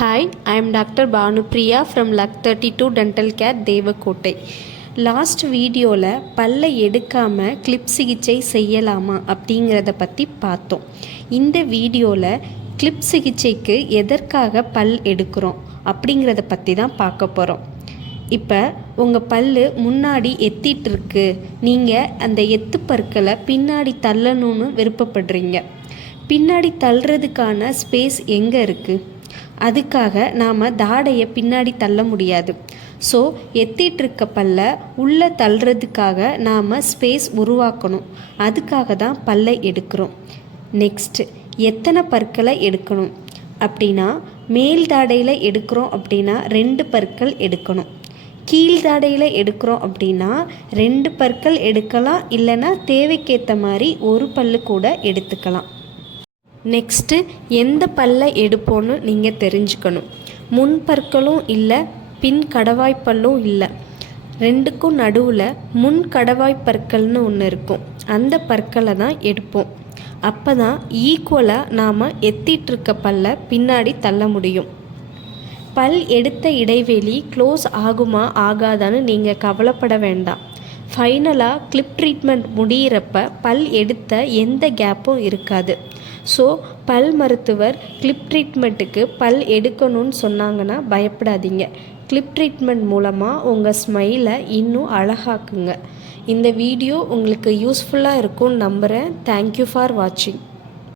Hi, I am Dr. Bhanupriya from Luck 32 Dental Care, Devakottai. Last வீடியோவில் பல்லை எடுக்காமல் clip சிகிச்சை செய்யலாமா அப்படிங்கிறத பற்றி பார்த்தோம். இந்த வீடியோவில் கிளிப் சிகிச்சைக்கு எதற்காக பல் எடுக்கிறோம் அப்படிங்கிறத பற்றி தான் பார்க்க போகிறோம். இப்போ உங்கள் பல் முன்னாடி எத்திகிட்ருக்கு, நீங்கள் அந்த எத்து பற்களை பின்னாடி தள்ளணும்னு விருப்பப்படுறீங்க. பின்னாடி தள்ளுறதுக்கான ஸ்பேஸ் எங்கே இருக்குது? அதுக்காக நாம் தாடையை பின்னாடி தள்ள முடியாது. ஸோ எத்திகிட்ருக்க பல்ல உள்ளே தள்ளுறதுக்காக நாம் ஸ்பேஸ் உருவாக்கணும். அதுக்காக தான் பல்லை எடுக்கிறோம். நெக்ஸ்ட்டு எத்தனை பற்களை எடுக்கணும் அப்படின்னா, மேல் தாடையில் எடுக்கிறோம் அப்படின்னா 2 பற்கள் எடுக்கணும். கீழ் தாடையில் எடுக்கிறோம் அப்படின்னா 2 பற்கள் எடுக்கலாம், இல்லைன்னா தேவைக்கேற்ற மாதிரி ஒரு பல்லு கூட எடுத்துக்கலாம். நெக்ஸ்ட்டு எந்த பல்லை எடுப்போன்னு நீங்கள் தெரிஞ்சுக்கணும். முன் பற்களும் இல்லை, பின் கடவாய்ப்பல்லும் இல்லை, ரெண்டுக்கும் நடுவில் முன் கடவாய்ப்பற்கள்னு ஒன்று இருக்கும். அந்த பற்களை தான் எடுப்போம். அப்போ தான் ஈக்குவலாக நாம் எத்திகிட்ருக்க பல்லை பின்னாடி தள்ள முடியும். பல் எடுத்த இடைவெளி க்ளோஸ் ஆகுமா ஆகாதான்னு நீங்கள் கவலைப்பட வேண்டாம். ஃபைனலாக கிளிப் ட்ரீட்மெண்ட் முடிகிறப்ப பல் எடுத்த எந்த கேப்பும் இருக்காது. ஸோ பல் மருத்துவர் கிளிப் ட்ரீட்மெண்ட்டுக்கு பல் எடுக்கணும்னு சொன்னாங்கன்னா பயப்படாதீங்க. கிளிப் ட்ரீட்மெண்ட் மூலமாக உங்கள் ஸ்மைலை இன்னும் அழகாக்குங்க. இந்த வீடியோ உங்களுக்கு யூஸ்ஃபுல்லாக இருக்கும்னு நம்புகிறேன். தேங்க்யூ ஃபார் வாட்சிங்.